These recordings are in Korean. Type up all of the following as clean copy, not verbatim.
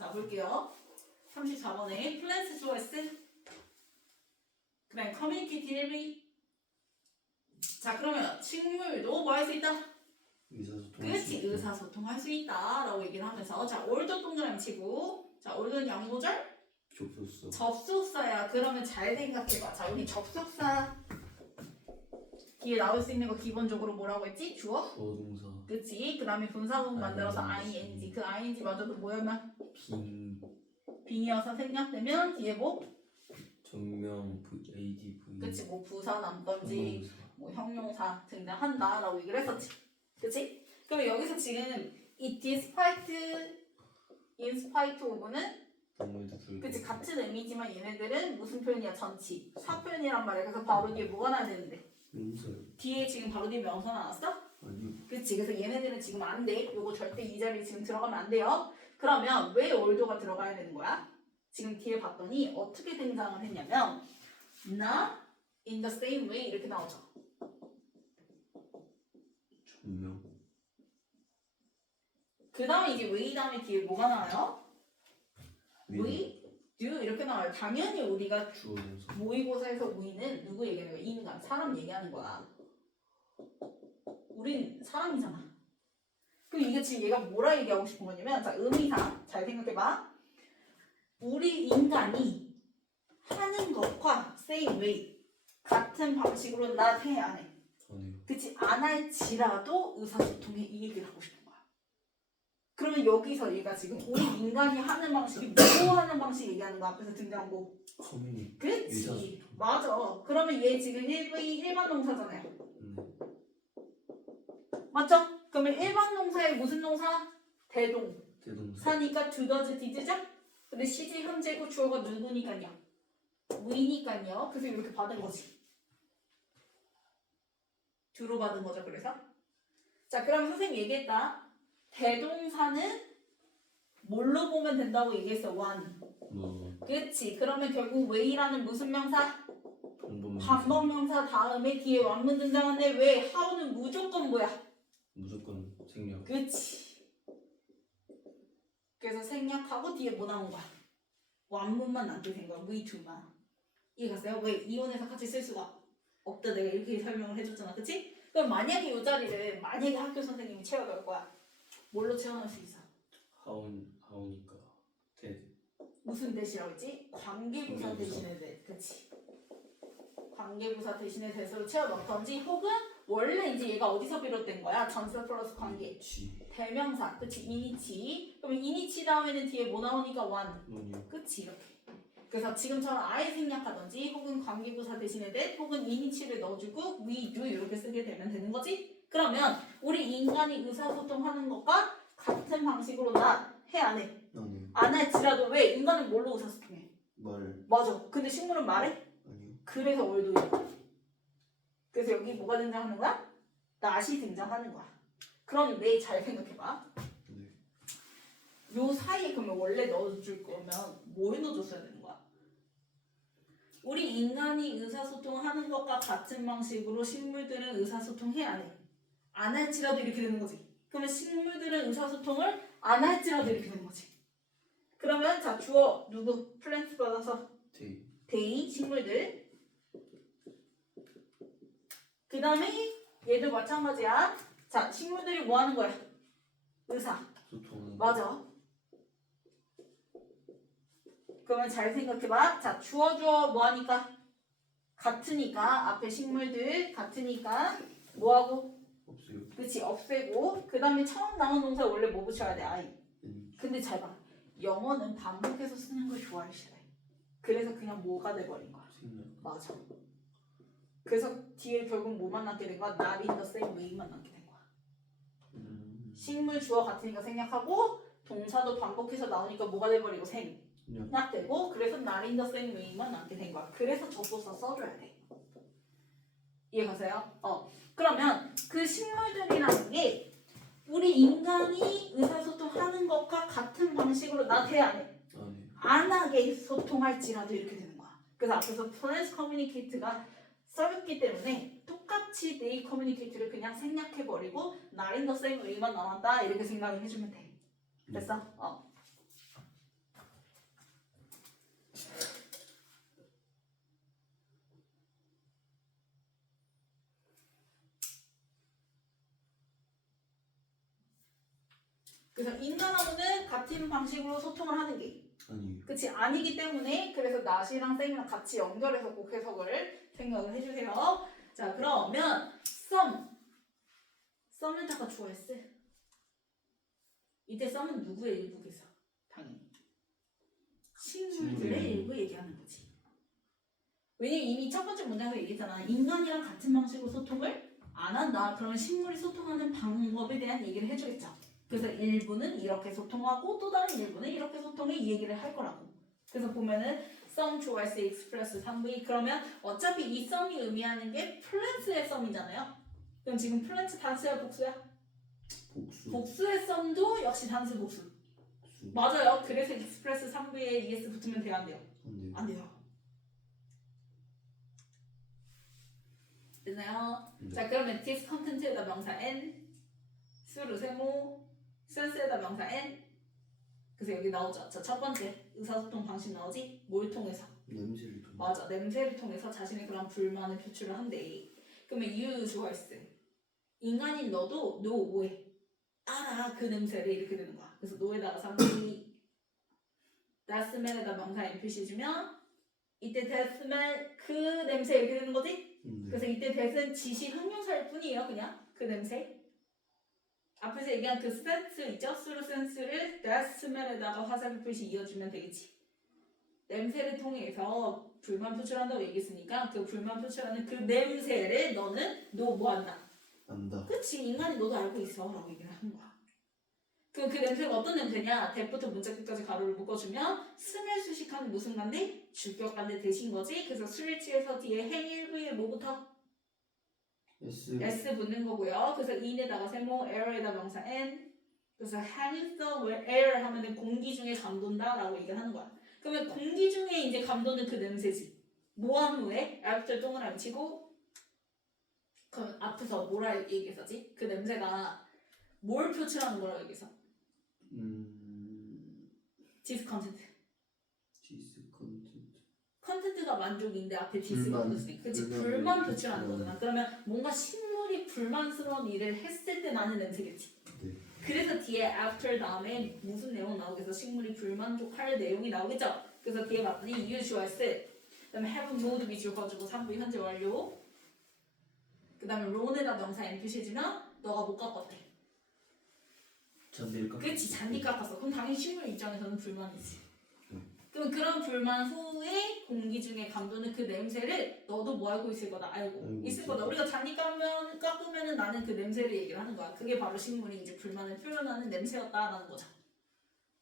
자, 볼게요. 34번에 플랜스 조에스 그 다음에 커뮤니케이티 1위. 자, 그러면 식물도 뭐 할 수 있다? 그렇지, 의사소통할 수 있다 라고 얘기를 하면서 자, 올도 동그라미 치고 자, 올도는 양보절? 접속사야. 그러면 잘 생각해봐. 자, 우리 접속사 뒤에 나올 수 있는 거 기본적으로 뭐라고 했지? 주어? 동사. 그치? 그 다음에 분사구문 만들어서 ing. 그 ing 맞아도 뭐였나? 빙이어서 생략되면 뒤에 뭐? 정명 ADV. 그치? 뭐 부사 남던지 뭐 형용사 등장한다 라고 얘기를 했었지. 그치? 그럼 여기서 지금 이 despite, in spite of는 그치? 같은 의미지만 얘네들은 무슨 표현이야? 전치. 사표현이란 말이야. 그래서 바로 뒤에 뭐가 나야 되는데? 명사요. 뒤에 지금 바로 뒤에 명사 나왔어? 아니요. 그치? 그래서 얘네들은 지금 안 돼. 요거 절대 이 자리에 지금 들어가면 안 돼요. 그러면 왜 올도가 들어가야 되는 거야? 지금 뒤에 봤더니 어떻게 등장을 했냐면 not in the same way 이렇게 나오죠. 정명. 그 다음에 이제 way 다음에 뒤에 뭐가 나와요? we do 이렇게 나와요. 당연히 우리가 주어 동사. 모의고사에서 we는 누구 얘기하는 거야? 인간, 사람 얘기하는 거야. 우린 사람이잖아. 그럼 이게 지금 얘가 뭐라 얘기하고 싶은 거냐면 자, 의미상 잘 생각해봐. 우리 인간이 하는 것과 same way 같은 방식으로 not 해 안 해? 아니요. 그치? 안 할지라도 의사소통에 이 얘기를 하고 싶은 거야. 그러면 여기서 얘가 지금 우리 인간이 하는 방식이 뭐 하는 방식 얘기하는 거 앞에서 등장한 거 커뮤니. 그치? 의사소통. 맞아. 그러면 얘 지금 일반 동사잖아요. 네. 맞죠? 그러면 일반 동사의 무슨 동사? 대동사. 사니까 do, does, did죠? 근데 시제, 현재고 주어가 누구니까요? we니까요. 그래서 이렇게 받은 거지. do로 받은 거죠. 그래서 자, 그럼 선생님 얘기했다. 대동사는 뭘로 보면 된다고 얘기했어? one. 그치? 그러면 결국 way라는 무슨 명사? 반복명사 다음에 뒤에 완문 등장하는데 왜? how는 무조건 뭐야? 무조건 생략. 그치? 그래서 생략하고 뒤에 뭐 나온 거야? 완문만 남게 된 거야. we do만. 이해갔어요? 왜 이혼해서 같이 쓸 수가 없다. 내가 이렇게 설명을 해줬잖아. 그치? 그럼 만약에 이 자리를 만약에 학교 선생님이 채워갈 거야. 뭘로 채워넣을 수 있어? 하오니까 대. 무슨 대시라고 했지? 관계부사 대신에 대. 그치? 관계부사 대신에 대서로 채워넣던지 혹은 원래 이제 얘가 어디서 비롯된 거야? 전사 플러스 관계. 대명사. 그치? 이니치. 그러면 이니치 다음에는 뒤에 뭐 나오니까 one. 그치? 이렇게. 그래서 지금처럼 아예 생략하던지 혹은 관계부사 대신에 대 혹은 이니치를 넣어주고 we do 이렇게 쓰게 되면 되는 거지? 그러면 우리 인간이 의사소통하는 것과 같은 방식으로 나 해 안 해? 안 할지라도 왜? 인간은 뭘로 의사소통해? 말. 맞아. 근데 식물은 말해? 아니요. 그래서 올도야. 그래서 여기 뭐가 등장하는 거야? not이 등장하는 거야. 그런데 잘 생각해봐. 네. 요 사이에 그러면 원래 넣어줄 거면 뭘 넣어줬어야 되는 거야? 우리 인간이 의사소통하는 것과 같은 방식으로 식물들은 의사소통해 안 해? 안 할지라도 이렇게 되는 거지. 그러면 식물들은 의사소통을 안 할지라도 이렇게 되는 거지. 그러면 자, 주어 누구? 플랜트 받아서 데이 식물들. 그 다음에 얘도 마찬가지야. 자, 식물들이 뭐 하는 거야? 의사. 소통하는. 맞아. 그러면 잘 생각해봐. 자, 주어 뭐 하니까? 같으니까 앞에 식물들 같으니까 뭐하고? 없어요. 그치, 없애고 그 다음에 처음 나온 동사에 원래 뭐 붙여야 돼? I. 근데 잘 봐. 영어는 반복해서 쓰는 걸 좋아해 싫어해. 그래서 그냥 뭐가 돼버린 거야. 생략. 맞아. 그래서 뒤에 결국 뭐만 남게 된 거야? not in the same way만 남게 된 거야. 식물 주어 같으니까 생략하고 동사도 반복해서 나오니까 뭐가 돼버리고 생략되고 그래서 not in the same way만 남게 된 거야. 그래서 접속사 써줘야 돼. 이해가세요? 그러면 그 식물들이라는 게 우리 인간이 의사소통하는 것과 같은 방식으로 not 해 안 해? 안 하게 소통할지라도 이렇게 되는 거야. 그래서 앞에서 플랜스 커뮤니케이트가 써있기 때문에 똑같이 they communicate를 그냥 생략해버리고 not in the same way만 나왔다 이렇게 생각을 해주면 돼. 됐어? 그래서 인간하고는 같은 방식으로 소통을 하는 게 아니 그치 아니기 때문에 그래서 not이랑 쌤이랑 같이 연결해서 꼭 해석을 생각을 해주세요. 자 그러면 썸은 잠깐 주어했어. 이때 썸은 누구의 일부겠어? 당연히 식물들의 일부 얘기하는 거지. 왜냐면 이미 첫 번째 문장에서 얘기했잖아. 인간이랑 같은 방식으로 소통을 안 한다. 그러면 식물이 소통하는 방법에 대한 얘기를 해주겠죠. 그래서 일부는 이렇게 소통하고 또 다른 일부는 이렇게 소통해 이 얘기를 할 거라고. 그래서 보면은 some choice express 3V 그러면 어차피 이 some이 의미하는 게 plants의 some이잖아요. 그럼 지금 plants 단수야 복수야? 복수 복수의 some도 역시 단수 복수. 복수 맞아요. 그래서 express 3V에 es 붙으면 돼요 안 돼요? 안돼요 안 돼요. 됐나요? 네. 자 그러면 discontent에다 명사 n, 수루 세모, sense에다 명사 n. 그래서 여기 나오죠. 자 첫 번째 의사소통 방식 나오지? 뭘 통해서? 냄새를 좀 맞아. 냄새를 통해서 자신의 그런 불만을 표출을 한대. 그러면 you choice. 인간인 너도 no 오해. 알아 그 냄새를 이렇게 되는 거야. 그래서 no에다가 3이 that smell에다 명사 n 표시해주면 이때 that smell 그 냄새 이렇게 되는 거지? 그래서 이때 that은 지시 형용사일 뿐이에요. 그냥 그 냄새. 앞에서 얘기한 그 센스 있죠? 스루 센스를 that smell에다가 화살표 표시 이어주면 되겠지. 냄새를 통해서 불만 표출한다고 얘기했으니까 그 불만 표출하는 그 냄새를 너는 너 뭐한다? 안다 그치 인간이 너도 알고 있어 라고 얘기를 하는 거야. 그 냄새가 어떤 냄새냐? 대부터 문자 끝까지 가로를 묶어주면 스멜 수식하는 무슨 간데? 주격 간데 대신 거지. 그래서 스위치에서 뒤에 행일부에 뭐부터? S 붙는 거고요. 그래서 in에다가 세모, air에다 명사 n. 그래서 hang서 air 하면은 공기 중에 감돈다 라고 얘기를 하는 거야. 그러면 공기 중에 이제 감도는 그 냄새지. 뭐한 후에 after 동그라미 치고 그럼 앞에서 뭐라 얘기했었지? 그 냄새가 뭘 표출하는 거라고 얘기했어? discontent. 디스컨텐트 컨텐트가 만족인데 앞에 디스가 불만. 붙었으니까 그치 불만을 불만 표출하는 표출하는. 거잖아. 그러면 뭔가 식물이 불만스러운 일을 했을 때 나는 냄새겠지. 네. 그래서 뒤에 after 다음에 무슨 내용 나오겠어? 식물이 불만족할 내용이 나오겠죠. 그래서 뒤에 봤더니 you choice 그다음에 have mood 위주로 가지고 3부 현재 완료. 그다음에 론에다 명사 n 표시해주면 너가 못 깎았대. 잔디를 깎 그치 잔디 깎았어. 그럼 당연히 식물 입장에서는 불만이지. 그럼 그런 불만 후에 공기 중에 감도는 그 냄새를 너도 뭐 알고 있을 거다 알고 있을 거다. 우리가 잔디 깎으면은 나는 그 냄새를 얘기를 하는 거야. 그게 바로 식물이 이제 불만을 표현하는 냄새였다라는 거죠.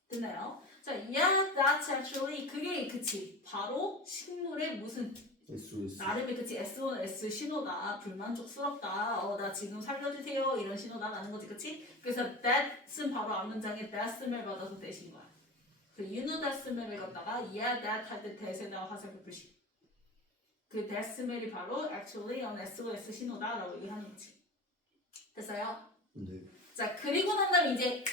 됐나요? 자, yeah, that's actually 그게 그치. 바로 식물의 무슨 SOS 나름의 그치 SOS 신호다. 불만족스럽다. 나 지금 살려주세요. 이런 신호다라는 거지, 그치? 그래서 that은 바로 앞문장에 that을 받아서 대신 거야. 그 you know that smell을 갖다가 yeah that 할 때 that에다가 화살표 표시. 그 that smell이 바로 actually an SOS 신호다라고 얘기하는 거지. 됐어요? 네. 자 그리고 난 다음에 이제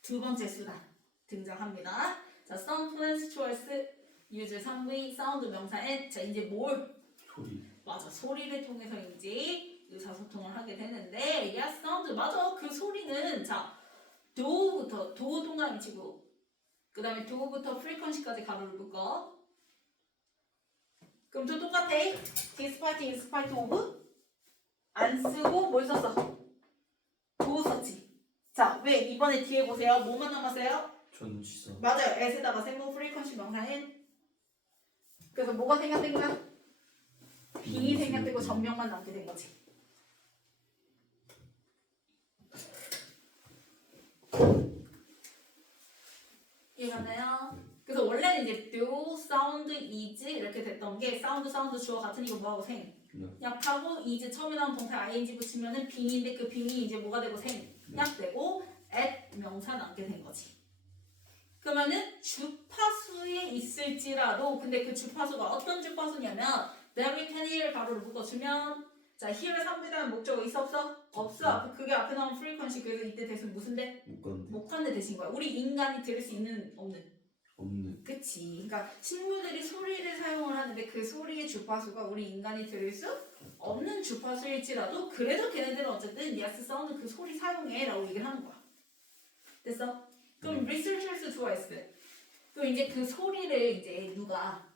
두 번째 수단 등장합니다. 자 some plants choice use 3V 사운드 명사 and 자 이제 뭘? 소리 맞아 소리를 통해서 이제 의사소통을 하게 되는데 yes 사운드 맞아 그 소리는 자 do부터 do 동그라미 치고 그 다음에 do부터 frequency까지 가로를 묶어. 그럼 또 똑같아. despite, in spite of 안 쓰고 뭘 썼어? do 썼지. 자, 왜 이번에 뒤에 보세요. 뭐만 남았어요? 전치사 맞아요. s에다가 세모 frequency 명사 n. 그래서 뭐가 생략된 거야? b 생략되고 전명만 남게 된 거지. 이해갔나요? 그래서 원래는 이제 do, sound, is 이렇게 됐던 게 사운드 주어 같으니까 뭐하고 생 약하고 is 처음에 나온 동사 ing 붙이면은 빙인데 그 빙이 이제 뭐가 되고 생략되고 at 명사 남게 된 거지. 그러면은 주파수에 있을지라도 근데 그 주파수가 어떤 주파수냐면 then we can hear 가로를 묶어주면 자 hear의 3부다는 목적어 있어 없어? 없어. 그게 앞에 나온 frequency 그래서 이때 대신 무슨데? 못간데 목관대 대신 거야. 우리 인간이 들을 수 있는 없는. 없는 그치. 그러니까 식물들이 소리를 사용을 하는데 그 소리의 주파수가 우리 인간이 들을 수 없는 주파수일지라도 그래도 걔네들은 어쨌든 yes 사운드 그 소리 사용해 라고 얘기를 하는 거야. 됐어? 그럼 researchers 좋아했어. 그럼 이제 그 소리를 이제 누가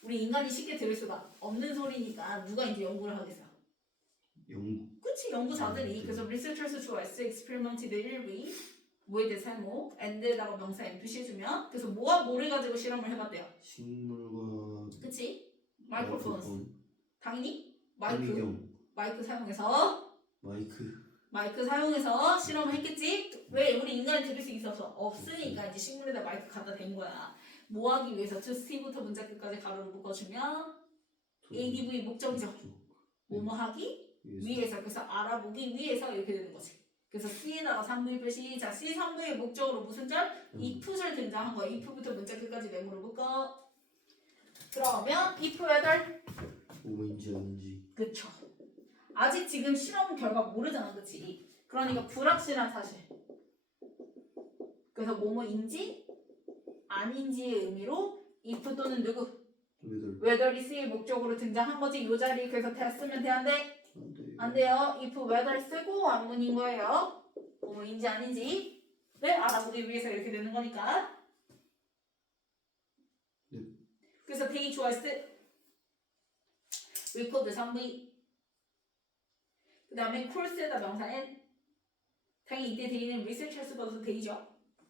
우리 인간이 쉽게 들을 수가 없는 소리니까 누가 이제 연구를 하겠어. 연구. 그치 연구자들이. 그래서 researchers 좋아했어. experimented 1위 뭐에 대해서 뭐 and에다가 명사 NPC 해주면 그래서 뭐를 가지고 실험을 해봤대요. 식물과 그치? 마이크로폰. 당연히 현미경. 마이크 사용해서 마이크. 사용해서 실험을 했겠지? 왜? 우리 인간이 들을 수 있어서 없으니까 이제 식물에다 마이크 갖다 댄 거야. 뭐 하기 위해서 to C부터 문자 끝까지 가로를 묶어주면 ADV 목적이죠. 뭐뭐 하기 위해서. 그래서 알아보기 위해서 이렇게 되는 거지. 그래서 C에다가 3부의 표시. 자, C 3부의 목적으로 무슨 절? if절 등장한 거야. if부터 문자 끝까지 네모를 묶어. 그러면 if whether 뭐인지 아닌지. 그쵸. 아직 지금 실험 결과 모르잖아, 그치? 그러니까 불확실한 사실. 그래서 뭐뭐인지 아닌지의 의미로 if 또는 누구 whether이 C의 목적으로 등장한 거지. 이 자리 그래서 됐으면 돼, 안 돼? 안 돼요. if whether 쓰고 완문인 거예요. 뭐뭐인지 아닌지 네 알아보기 위해서 이렇게 되는 거니까. 네. 그래서 되게 좋아했을 때 record 3V 그 다음에 course에다 명사 N. 당연히 이때 데이는 researchers 받아서 데이죠.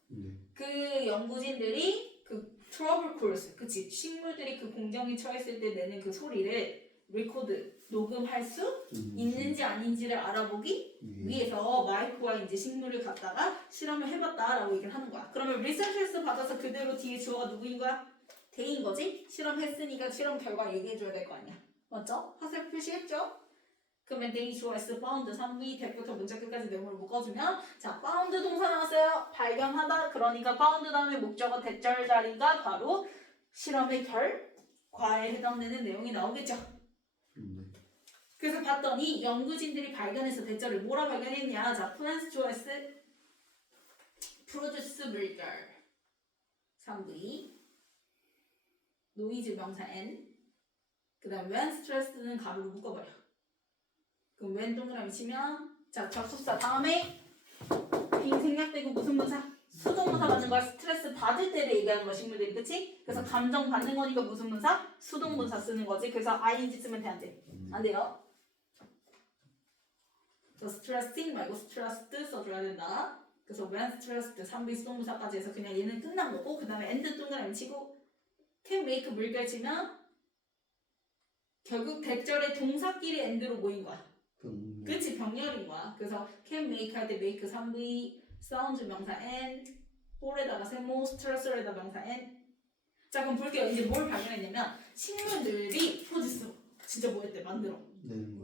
네. 그 연구진들이 그 trouble course, 그치? 식물들이 그 공정에 처했을 때 내는 그 소리를 record, 녹음할 수 있는지 아닌지를 알아보기 위해서 마이크와 이제 식물을 갖다가 실험을 해봤다라고 얘기를 하는 거야. 그러면 researchers 받아서 그대로 뒤에 주어가 누구인 거야? 데이인 거지? 실험했으니까 실험 결과 얘기해줘야 될 거 아니야. 맞죠? 화살 표시했죠? 그러면 데이 주어에서 found 3V 대부터 문자 끝까지 네모를 묶어주면 자 found 동사 나왔어요. 발견하다. 그러니까 found 다음에 목적어 대절 자리가 바로 실험의 결과에 해당되는 내용이 나오겠죠. 그래서 봤더니 연구진들이 발견해서 대절을 뭐라 발견했냐. 자 plants 주어에서 produce 물결 3V 노이즈 명사 N 그 다음 when stressed는 가로로 묶어버려. 그럼 왼 동그라미 치면 자 접속사 다음에 빈 생략되고 무슨 분사? 수동분사 받는 거야. 스트레스 받을 때를 얘기하는 거야 식물들이. 그치? 그래서 감정 받는 거니까 무슨 분사? 수동분사 쓰는 거지. 그래서 ing 쓰면 돼 안 돼? 안 돼요. 그래서 stressing 말고 stressed 써줘야 된다. 그래서 when stressed 3비 수동분사까지 해서 그냥 얘는 끝난 거고 그 다음에 end 동그라미 치고 can make 물결 치면 결국 대절의 동사끼리 end로 모인 거야. 그치 병렬인 거야. 그래서 can make 할 때 make 3V sound 명사 N 볼에다가 세모 스트레스에다 명사 N. 자 그럼 볼게요. 이제 뭘 발견했냐면 식물들이 프로듀스 진짜 뭐 했대? 만들어.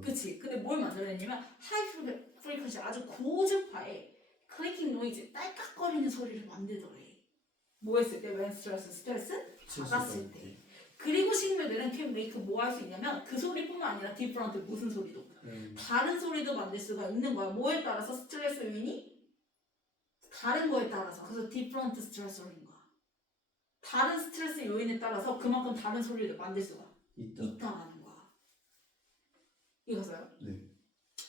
그치? 근데 뭘 만들어냈냐면 하이 프리퀀시 아주 고주파의 클리킹 노이즈 딸깍거리는 소리를 만들더래. 뭐 했을 때? when 스트레스 받았을 때. 그리고 식물들은 can make 뭐 할 수 있냐면 그 소리뿐만 아니라 different 무슨 소리도 다른 소리도 만들 수가 있는 거야. 뭐에 따라서 스트레스 요인이 다른 거에 따라서. 그래서 different 스트레스인 거야. 다른 스트레스 요인에 따라서 그만큼 다른 소리를 만들 수가 있다라는 거야. 이거서요? 네.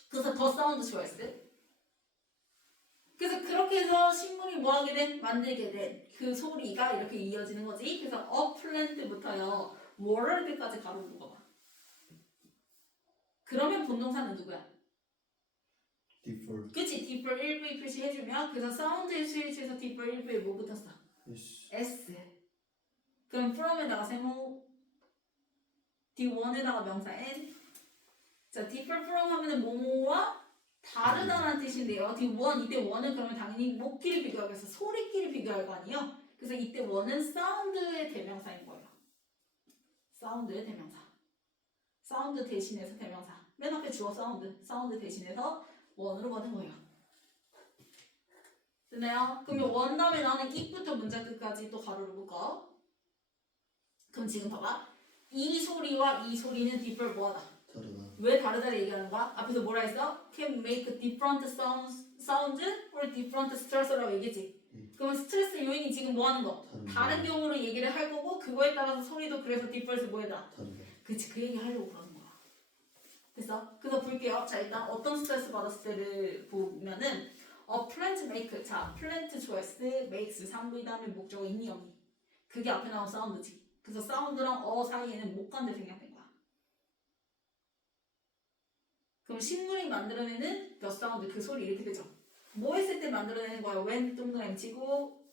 그래서 더 사운드 좋아했어요. 그래서 그렇게 해서 식물이 뭐 하게 된? 만들게 된 그 소리가 이렇게 이어지는 거지. 그래서 a plant부터요 world까지 가로 묶어봐. 그러면 본동사는 누구야? differ. 그치? differ 1V 표시해주면 그래서 사운드의 스위치에서 differ 1V에 뭐 붙었어? S. 그럼 from에다가 세모 D1에다가 명사 N. 자 differ from 하면은 뭐뭐와 다르다는 뜻인데요. D1 이때 1은 그러면 당연히 뭐끼리 비교하겠어? 소리끼리 비교할 거 아니에요? 그래서 이때 1은 사운드의 대명사인 거예요. 사운드의 대명사. 사운드 대신해서 대명사. 맨 앞에 주어 사운드 대신해서 1으로 받은 거예요. 됐나요? 그러면 1 다음에 나오는 if부터 문자 끝까지 또 가로를 묶어. 그럼 지금 봐봐. 이 소리와 이 소리는 differ 뭐하다? 다르다. 왜 다르다를 얘기하는 거야? 앞에서 뭐라 했어? Can make different sounds or different stress라고 얘기했지. 그러면 스트레스 요인이 지금 뭐 하는 거? 다른 경우로 얘기를 할 거고 그거에 따라서 소리도 그래서 difference 뭐에다? 그치 그 얘기 하려고 그러는 거야. 됐어? 그래서 볼게요. 자 일단 어떤 스트레스 받았을 때를 보면은 A plant make. 자, plant choice makes 3V 다음에 목적어 있니 없니? 그게 앞에 나온 사운드지. 그래서 사운드랑 사이에는 못 간데 생략된 거야. 그럼 식물이 만들어내는 몇 사운드 그 소리 이렇게 되죠. 뭐 했을 때 만들어내는 거야? when 동그라미 치고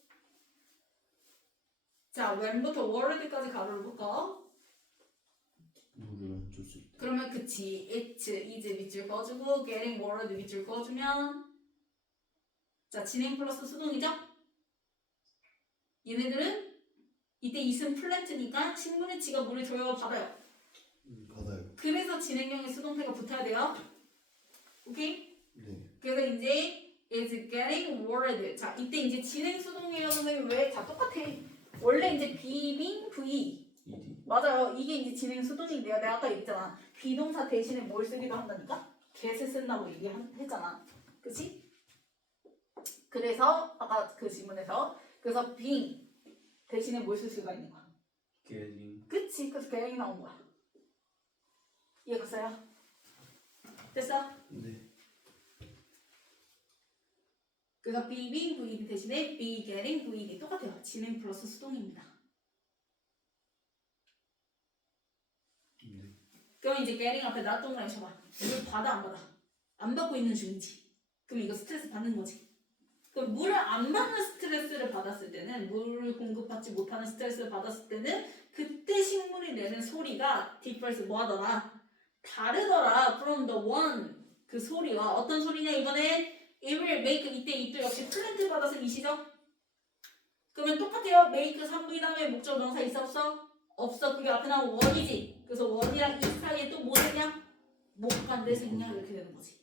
자 when부터 word까지 가로를 묶어. 물을 안 줬을 때. 그러면 그치 it, is 밑줄 꺼주고 getting word 밑줄 꺼주면 자 진행 플러스 수동이죠? 얘네들은 이때 is은 플랜트니까 식물의 지가 물을 줘요 받아요? 받아요. 그래서 진행형의 수동태가 붙어야 돼요. 오케이? 네. 그래서 이제 is getting word. 자, 이때 이제 진행 수동이에요, 선생님. 왜? 다 똑같아. 원래 이제 being V. ED. 맞아요. 이게 이제 진행 수동인데요. 내가 아까 얘기했잖아. 비동사 대신에 뭘 쓰기도 한다니까? get을 쓴다고 얘기했잖아. 그치? 그래서 아까 그 질문에서 그래서 being 대신에 뭘 쓸 수가 있는 거야? getting. 그치? 그래서 getting이 나온 거야. 이해갔어요? 됐어? 네. 그래서 being VD 대신에 be getting VD 똑같아요. 진행 플러스 수동입니다. 네. 그럼 이제 getting 앞에 나 동그라미 쳐봐. 이걸 받아 안 받아? 안 받고 있는 중이지. 그럼 이거 스트레스 받는 거지. 그럼 물을 안 받는 스트레스를 받았을 때는 물을 공급받지 못하는 스트레스를 받았을 때는 그때 식물이 내는 소리가 differs 뭐하더라? 다르더라. from the one 그 소리와 어떤 소리냐 이번엔 it will make 이때 이또 역시 플랜트 받아서 이시죠? 그러면 똑같아요. make 3V 다음에 목적 명사 있어 없어? 없어. 그게 앞에 나온 원이지. 그래서 원이랑 이 사이에 또 뭐 되냐? 못 간대 생략 이렇게 되는 거지.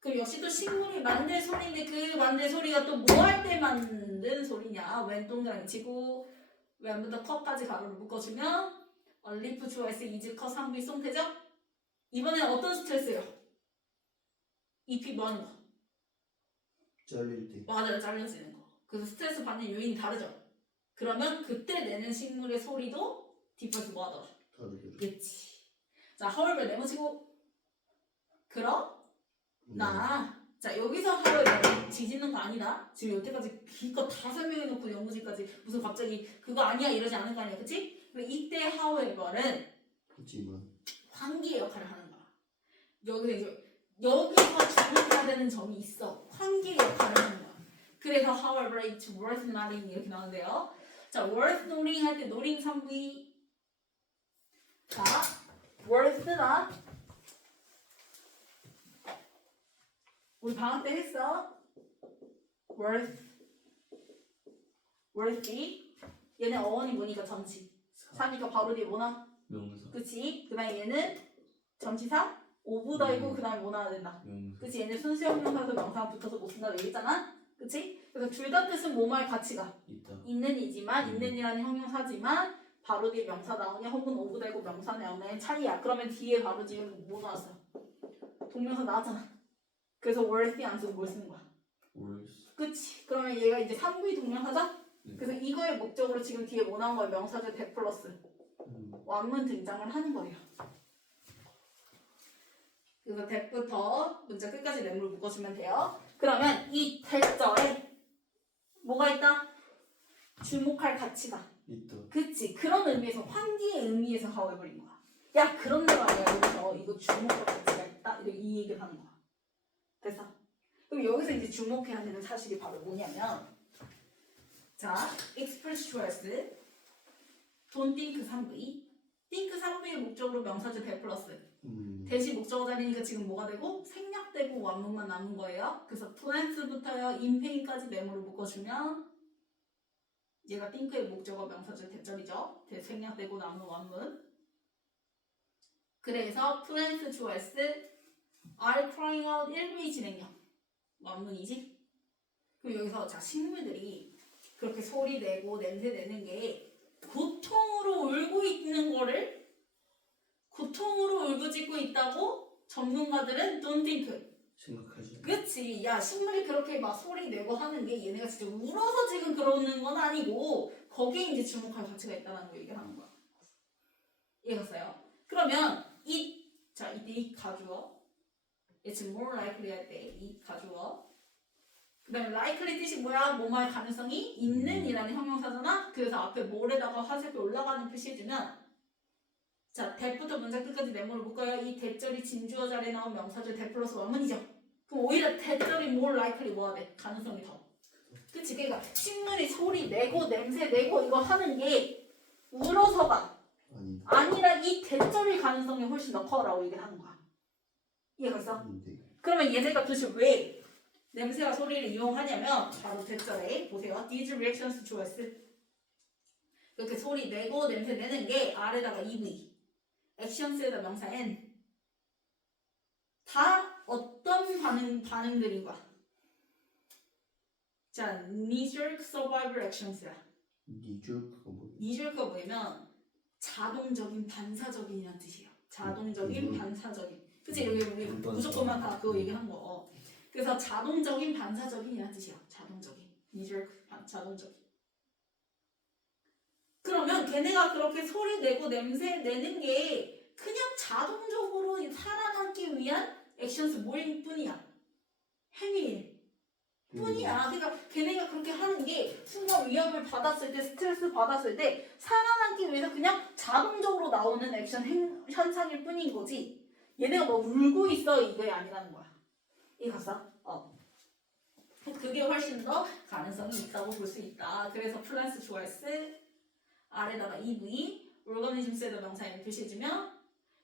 그럼 역시 또 식물이 만들 소리인데 그 만들 소리가 또 뭐 할 때 만든 소리냐? 왼 동그라미 치고 왼부터 컷까지 가로를 묶어주면 leaf choice is 컷 3V 송태죠? 이번엔 어떤 스트레스예요? 잎이 뭐 하는 거? 잘릴 때. 맞아요. 잘려지는 거. 그래서 스트레스 받는 요인이 다르죠? 그러면 그때 내는 식물의 소리도 디퍼스 뭐 하더라? 다르더라. 그치. 자, 하울벨 네모치고 그럼 나 자 여기서 하울벨 지지는 거 아니다. 지금 여태까지 기껏 다 설명해놓고 연구지까지 무슨 갑자기 그거 아니야 이러지 않을 거 아니야. 그치? 근데 이때 하울벨은 하지만 환기의 역할을 하는 거야. 여기서 주목해야 되는 점이 있어. 환기의 역할을 하는 거야. 그래서 however it's worth noting 이렇게 나오는데요. 자, worth noting 할 때 noting 3V 자, worth다 우리 방학 때 했어. worthy 얘는 어원이 뭐니까 전치 3이니까 바로 뒤에 뭐 나와? 명사. 그치? 그 다음에 얘는 전치사 5보다 있고 그 다음에 뭐 나와야 된다. 명사. 그치? 얘는 순수형 명사에서 명사가 붙어서 못 쓴다고 얘기했잖아. 그치? 그래서 둘 다 뜻은 뭐뭐할 가치가 있다. 있는이지만 있는이라는 형용사지만 바로 뒤에 명사 나오냐 혹은 5보다 있고 명사 나오냐의 차이야. 그러면 뒤에 바로 지금 뭐 나왔어? 동명사 나왔잖아. 그래서 worthy 안 쓰고 뭘 쓰는 거야? worth. 그치? 그러면 얘가 이제 3부의 동명사죠? 네. 그래서 이거의 목적으로 지금 뒤에 뭐 나온 거예요? 명사절 대 플러스 완문 등장을 하는 거예요. 그래서 that부터 문자 끝까지 랩으로 묶어주면 돼요. 그러면 이 that절에 뭐가 있다? 주목할 가치가 있다. 그치? 그런 의미에서 환기의 의미에서 가오해버린 거야. 야 그런데 말이야 여기서 이거 주목할 가치가 있다 이 얘기를 하는 거야. 됐어? 그럼 여기서 이제 주목해야 되는 사실이 바로 뭐냐면 자 express choice don't think 3V think 3V의 목적으로 명사절 대 플러스 대시 목적어 자리니까 지금 뭐가 되고 생략되고 완문만 남은 거예요. 그래서 plants부터요 inpain까지 메모를 묶어주면 얘가 think의 목적어 명사절 대절이죠. 생략되고 남은 완문. 그래서 plants choice are crying out 1V 진행형 완문이지. 그럼 여기서 자 식물들이 그렇게 소리 내고 냄새 내는 게 고통으로 울고 있는 거를 고통으로 울부짖고 있다고 전문가들은 don't think. 생각하지. 그치. 야 식물이 그렇게 막 소리 내고 하는 게 얘네가 진짜 울어서 지금 그러는 건 아니고 거기에 이제 주목할 가치가 있다는 거 얘기를 하는 거야. 이해갔어요? 그러면 자 이때 이 가주어 it's more likely 할 때 이 가주어 그 다음에 likely 뜻이 뭐야? 뭐뭐할 가능성이 있는 이라는 형용사잖아. 그래서 앞에 뭐에다가 화살표 올라가는 표시해주면 자, 대부터 문장 끝까지 메모를 묶어요. 이 대절이 진주어 자리에 나온 명사절 대 플러스 원문이죠. 그럼 오히려 대절이 more likely 뭐가 돼? 가능성이 더. 그치? 그러니까 식물이 소리 내고 냄새 내고 이거 하는 게 울어서가 아니라 이 대절일 가능성이 훨씬 더 커라고 얘기하는 거야. 이해갔어? 그러면 얘네가 도대체 왜 냄새와 소리를 이용하냐면 바로 대절에 보세요. These reactions to us 이렇게 소리 내고 냄새 내는 게 아래다가 EV actions에다 명사 N 다 어떤 반응들인 거야? 자, knee-jerk survival actions야. knee-jerk가 뭐냐면 자동적인 반사적인이라는 뜻이에요. 자동적인 반사적인. 그치? 여기 우리 무조건만 다 그거 얘기한 거. 그래서 자동적인 반사적인이라는 뜻이야. 자동적인. knee-jerk 자동적인. 그러면 걔네가 그렇게 소리 내고 냄새 내는 게 그냥 자동적으로 살아남기 위한 액션스 뭐일 뿐이야. 행위일 뿐이야. 그러니까 걔네가 그렇게 하는 게 순간 위험을 받았을 때 스트레스 받았을 때 살아남기 위해서 그냥 자동적으로 나오는 액션 현상일 뿐인 거지. 얘네가 뭐 울고 있어 이게 아니라는 거야. 이해갔어? 그게 훨씬 더 가능성이 있다고 볼 수 있다. 그래서 플란스 좋아했을 아래다가 EV, 오르가니즘스에다 명사를 표시해주면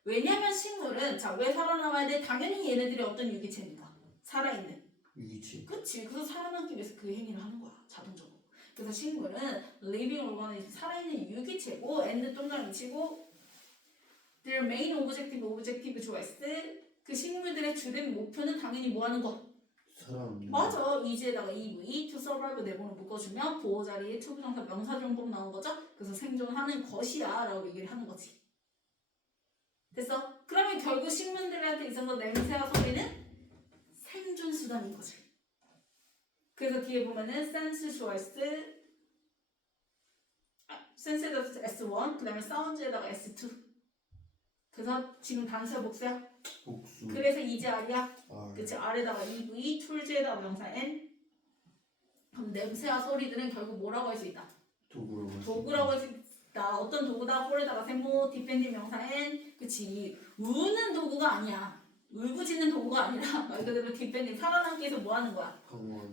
왜냐면 식물은 자 왜 살아남아야 돼? 당연히 얘네들이 어떤 유기체니까 살아있는 유기체. 그치 그래서 살아남기 위해서 그 행위를 하는 거야 자동적으로. 그래서 식물은 living organism 살아있는 유기체고 and 동그라미 치고 their main objective 좋아했을 그 식물들의 주된 목표는 당연히 뭐 하는 거? 맞아. 이제다가 EV, to survive 내보는 묶어주면 보호 자리에 투부정사 명사정법 나온 거죠. 그래서 생존하는 것이야 라고 얘기를 하는 거지. 됐어? 그러면 결국 식물들한테 있어서 냄새와 소리는 생존 수단인 거지. 그래서 뒤에 보면은 sense 좋아했을 sense에다가 S1 그 다음에 sounds에다가 S2 그래서 지금 단수야 복수야? 복수. 그래서 이제 아리야? 그치 아래다가 EV, 툴즈에다가 명사 N 그럼 냄새와 소리들은 결국 뭐라고 할 수 있다? 도구라고 할 수 있다. 어떤 도구다? 폴에다가 세모, 디펜딩 명사 N 그치 우는 도구가 아니야. 울부짖는 도구가 아니라 말 그대로 디펜딩 살아남기 위해서 뭐 하는 거야?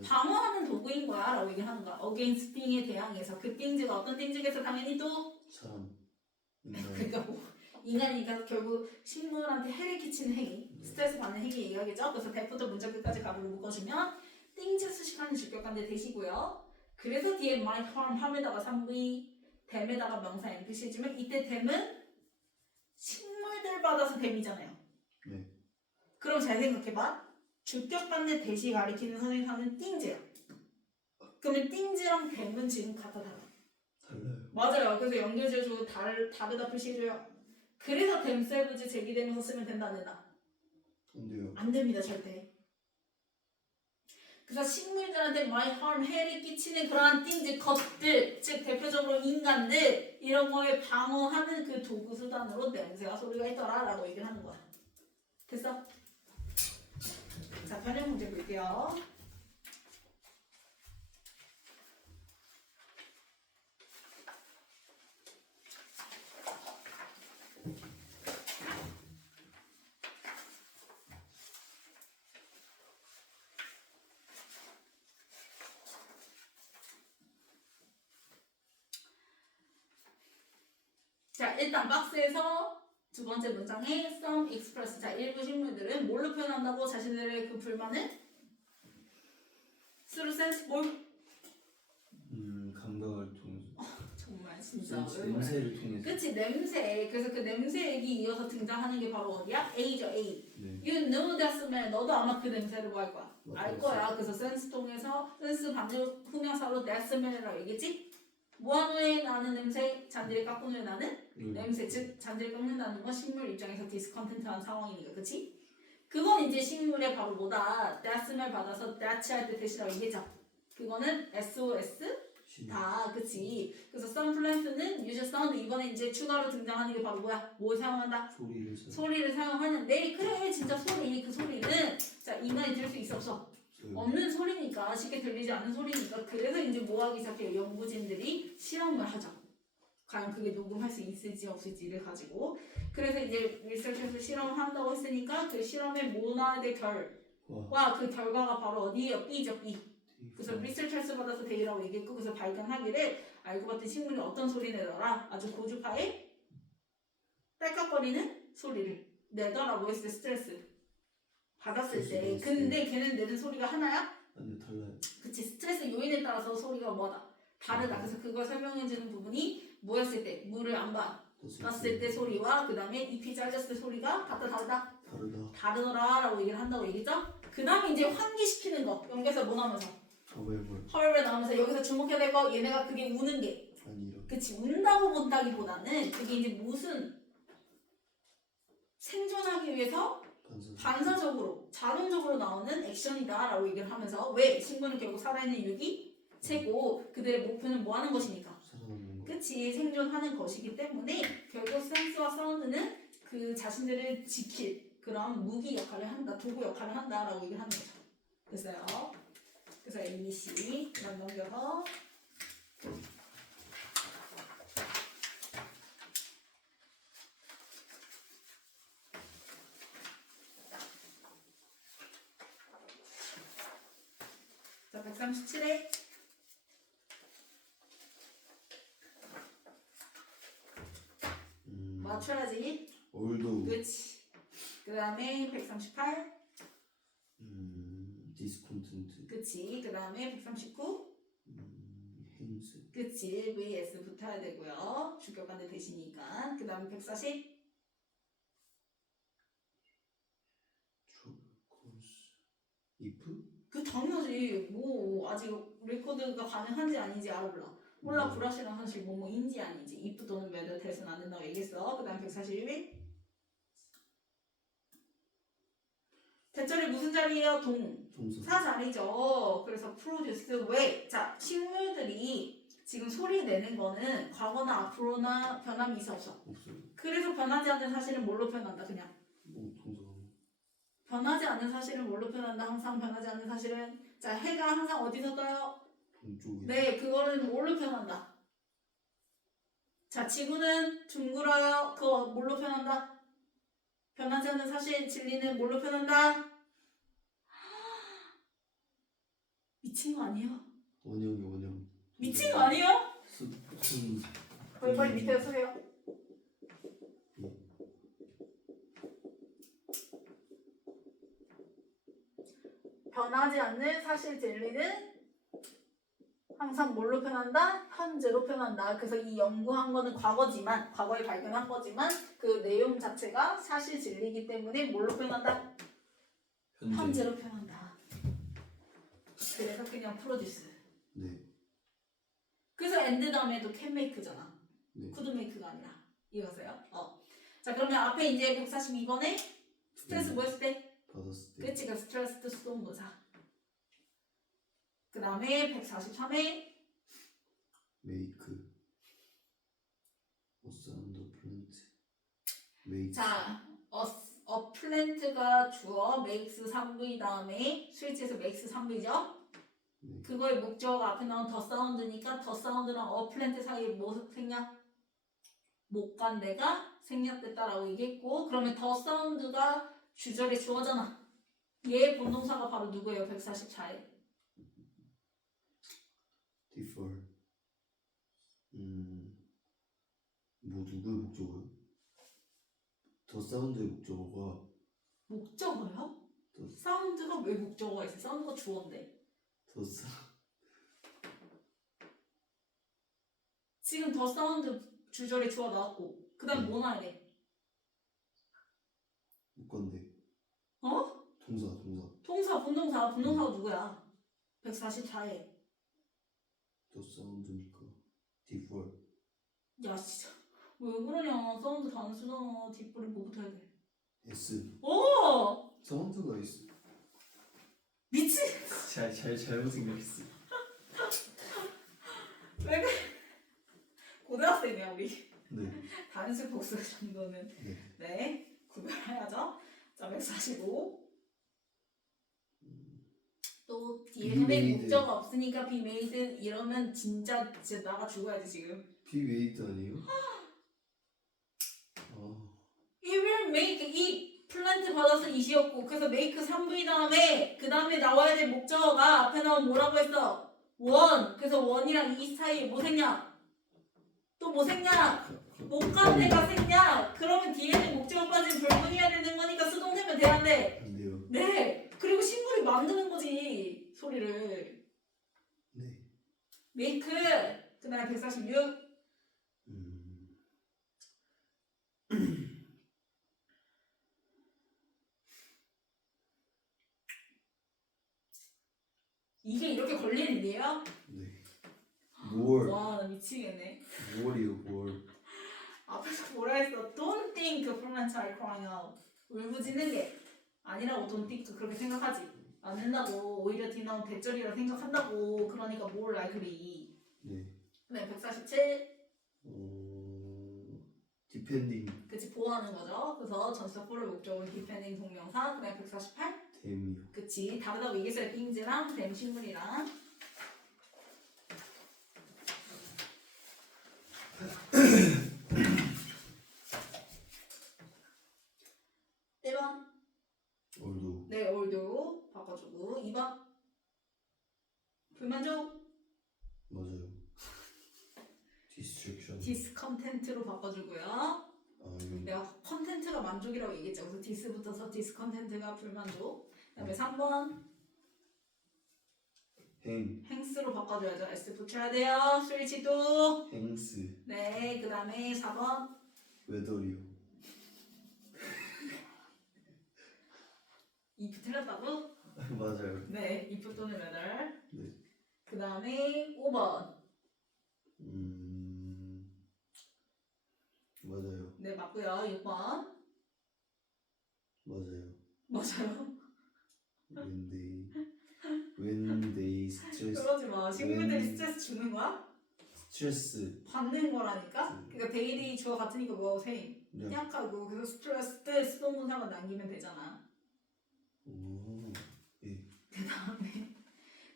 방어하는 도구인 거야 라고 얘기하는 거야. against thing에 대항해서 그 things가 어떤 things에서 당연히 또 사람 그러니까 뭐 인간이니까 결국 식물한테 해를 끼치는 행위, 스트레스 받는 행위 얘기하겠죠. 그래서 대부터 문장 끝까지 가로를 묶어주면 things 수식하는 주격관대 대시고요. 그래서 뒤에 might harm 함에다가 3V, 댐에다가 명사 M 표시해주면 이때 댐은 식물들 받아서 댐이잖아요. 네. 그럼 잘 생각해봐. 주격관대 대시 가리키는 선행사는 things야. 그러면 things랑 댐은 지금 같아 달라. 달라요. 맞아요. 그래서 연결지어주고 다르다 표시해줘요. 그래서 댐셀브즈 제기되면서 쓰면 된다 안 된다? 안 돼요. 안 됩니다 절대. 그래서 식물들한테 많이 harm 해를 끼치는 그러한 things 것들 즉 대표적으로 인간들 이런 거에 방어하는 그 도구 수단으로 냄새와 소리가 있더라 라고 얘기를 하는 거야. 됐어? 자 변형 문제 볼게요. 자 일단 박스에서 두 번째 문장에 some express 자 일부 식물들은 뭘로 표현한다고 자신들의 그 불만을? through sense 뭘? 감각을 통해서. 정말 진짜 냄새를 통해서. 그치 냄새. 그래서 그 냄새 얘기 이어서 등장하는 게 바로 어디야? A죠 A. 네. You know that smell. 너도 아마 그 냄새를 뭐 할 거야? 알 거야. 그래서 sense 통해서 sense 반대 후명사로 that smell이라고 얘기했지? 무한 후에 나는 냄새, 잔디를 깎은 후에 나는 냄새, 즉 잔디를 깎는다는 건 식물 입장에서 디스컨텐트한 상황이니까, 그치? 그건 이제 식물의 바로 뭐다? that smell 받아서 that 할 때 대시라고 얘기했죠. 그거는 SOS 다, 그치? 그래서 some plants는 use sound 이번에 이제 추가로 등장하는 게 바로 뭐야? 뭘 사용한다? 소리를 사용하는데 그래 진짜 소리 그 소리는 자 인간이 들을 수 있어 없어? 없는 소리니까 쉽게 들리지 않는 소리니까 그래서 이제 뭐 하기 시작해요. 연구진들이 실험을 하죠. 과연 그게 녹음할 수 있을지 없을지를 가지고 그래서 이제 리서치에서 실험을 한다고 했으니까 그 실험의 모나드의 결과 그 결과가 바로 어디예요? B죠. B. 그래서 리서치에서 받아서 데이라고 얘기했고 그래서 발견하기를 알고 봤더니 식물이 어떤 소리 내더라 아주 고주파의 딸깍거리는 소리를 내더라고 했을 때 스트레스 받았을 때 근데 걔는 내는 소리가 하나야? 아니요 달라요. 그치 스트레스 요인에 따라서 소리가 뭐다? 다르다. 그래서 그걸 설명해주는 부분이 뭐였을 때? 물을 안 봤을 때 소리와 그 다음에 잎이 잘렸을 때 소리가 같다 다르다? 다르더라 라고 얘기를 한다고 얘기죠? 그 다음에 이제 환기시키는 거 연결해서 뭐 나오면서? 헐왜 나오면서 여기서 주목해야 될 거 얘네가 그게 우는 게 그치 운다고 본다기보다는 그게 이제 무슨 생존하기 위해서 반사적으로 자동적으로 나오는 액션이다 라고 얘기를 하면서 왜? 식물은 결국 살아있는 이유기 최고 그들의 목표는 뭐 하는 것이니까 그치 생존하는 것이기 때문에 결국 센스와 사운드는 그 자신들을 지킬 그런 무기 역할을 한다 도구 역할을 한다 라고 얘기를 하는 거죠. 됐어요? 그래서 ABC 그다음 넘겨서 자 137회 맞춰야지. 올도. 그치. 그 다음에 138 디스콘텐트. 그치. 그 다음에 139 행스. 그치. vs 붙어야 되고요. 주격관대 대시니까. 그 다음에 140 if? 그 당연하지. 뭐 아직 레코드가 가능한지 아닌지 알아볼라. 몰라. 불확실한 사실 뭐인지 아닌지 if 또는 whether 대해서는 안 된다고 얘기했어. 그 다음 141 대절이 무슨 자리예요? 동사 자리죠. 그래서 produce 왜? 자 식물들이 지금 소리 내는 거는 과거나 앞으로나 변함이 있어 없어? 없어요. 그래서 변하지 않는 사실은 뭘로 표현한다 그냥? 동사. 변하지 않는 사실은 뭘로 표현한다? 항상 변하지 않는 사실은 자 해가 항상 어디서 떠요? 동쪽에. 네 그거는 뭘로 표현한다? 자 지구는 둥글어요. 그거 뭘로 표현한다? 변하지 않는 사실 진리는 뭘로 표현한다? 미친 거 아니에요? 원형. 미친 거 아니에요? 빨리 밑에 쓰세요. 변하지 않는 사실 진리는 항상 뭘로 표현한다? 현재로 표현한다. 그래서 이 연구한 거는 과거지만 과거에 발견한 거지만 그 내용 자체가 사실 진리이기 때문에 뭘로 표현한다? 현재로 표현한다. 그래서 그냥 프로듀스. 네. 그래서 엔드 다음에도 can make잖아. 네. could make가 아니라. 이해가세요? 자 그러면 앞에 이제 142번에 스트레스 뭐였을 때? 받았을 때. 그치 그 스트레스 수동부사. 그 다음에 143에 make a sound plant. make. 자 a plant가 주어 makes 3V 다음에 스위치에서 makes 3V죠? 네. 그거의 목적 앞에 나온 더 사운드니까 더 사운드랑 a plant 사이에 뭐 생략? 목간대가 생략됐다라고 얘기했고 그러면 더 사운드가 주절의 주어잖아. 얘의 본동사가 바로 누구예요? 144에 differ. 뭐 누구의 목적어요? 더 사운드의 목적어가 목적어요? 사운드가 왜 목적어가 있어? 사운드가 주어인데 더 사. 지금 더 사운드 주절에 주어 나왔고 그 다음 뭐 나야 돼? 목건데. 어? 동사. 본동사가 누구야? 144에 더 사운드니까 differ. 야 진짜 왜 그러냐 사운드 단수잖아 뒷불이 뭐부터 해야 돼? S. 오! 사운드가 있어. 미친! 잘못 생각했어. 왜 그래? 고등학생이야 우리 네. 단수 복수 정도는 구별해야죠. 자 145 또 또 뒤에 be 선행 made. 목적 없으니까 be made 이러면 진짜 나가 죽어야지 지금. be made 아니에요? It will make 이 플랜트 받아서 it이었고 그래서 make 3V 다음에 그 다음에 나와야 될 목적어가 앞에 나온 뭐라고 했어? 원. 그래서 원이랑 이 사이에 뭐 생냐? 또 뭐 생냐? 목관대가 생냐? 그러면 뒤에는 목적어 빠진 불문이어야 되는 거니까 수동태면 돼야 돼. 안 돼요. 네. 그리고 식물이 만드는 거지 소리를. 네. make 그 다음에 146 이게 이렇게 걸리는 일이에요? 네. more. 와, 나 미치겠네. more이요, more. 앞에서 뭐라 했어? Don't think performance are crying out. 울부짖는 게 아니라고 don't think 그렇게 생각하지 않는다고. 오히려 뒤나온 대절이라 생각한다고. 그러니까 more likely. 네. 네, 147. depending. 그치, 보호하는 거죠. 그래서 전치사 for를 목적으로 depending 동명사. 그다음에 148. 댐이요. 그치, 다르다고 얘기했어요. 띵즈랑 댐 식물이랑. 네 번. 얼도. 네, 올도 바꿔주고. 2번. 불만족. 맞아요. distraction. 디스컨텐트로 바꿔주고요. 아, 이거 내가 컨텐츠가 만족이라고 얘기했죠. 그래서 디스부터서 디스컨텐트가 불만족. 그다음에 3번 행. 행스로 바꿔줘야죠. S 붙여야 돼요. 스위치도. 행스. 네, 그다음에 4번 웨더리요. if 틀렸다고? 맞아요. 네, if 또는 whether. 네. 그다음에 5번. 맞아요. 네, 맞고요. 6번. 맞아요. 맞아요. when they stress. 그러지 마. 친구들이 when- 스트레스 주는 거야? 스트레스. 받는 거라니까? 그러니까 데일이 주어 같으니까 뭐하고 세? 네. 생각하고 그래서 스트레스 때 수동문사만 남기면 되잖아. 오. 예. 그 다음에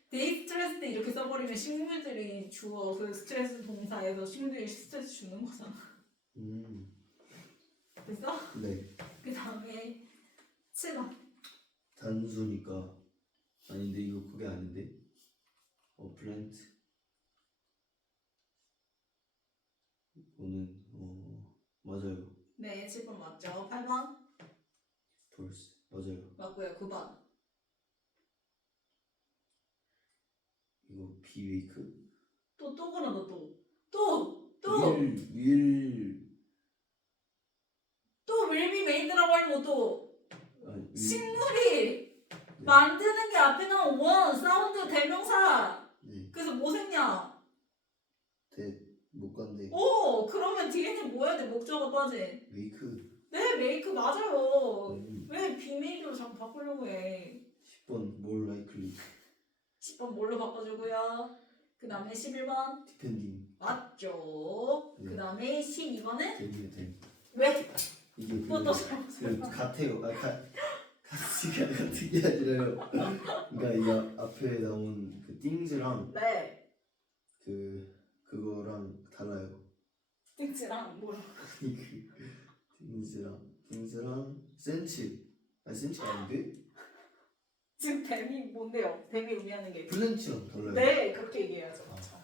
데이 스트레스 때 이렇게 써버리면 식물들이 주어 그 스트레스 동사에서 식물들이 스트레스 주는 거잖아. 됐어? 네. 그 다음에 7번. 단수니까. 아닌데 이거 그게 아닌데. 플랜트. 이거는 맞아요. 네, 7번 맞죠. 8번 벌스. 맞아요. 맞고요. 9번 이거 비웨이크. 또 그러다 또 will be made라고 하는 것도 식물이 만드는 게 앞에 나온 원 사운드 대명사. 네. 그래서 뭐 생냐? 못 간대. 오, 그러면 뒤에는 뭐 해야 돼? 목적어 빠진. 웨이크. 네, 메이크 맞아요. 음. 왜 비메이크로 자꾸 바꾸려고 해? 10번 more likely. 10번 뭘로 바꿔주고요. 그 다음에 11번 depending. 맞죠. 네. 그 다음에 12번은 댐이요 댐. 왜? 이게 또 잘못 그 같아요. 같은 게 아니라요. 그러니까 이 앞에 나온 그 띵즈랑 네. 그거랑 달라요. 띵즈랑 뭐라? 띵즈랑 센치. 아니 센치가 아닌데? 지금 뱀이 뭔데요? 뱀이 의미하는 게. 플랜치랑 달라요. 네, 그렇게 얘기해야죠. 아.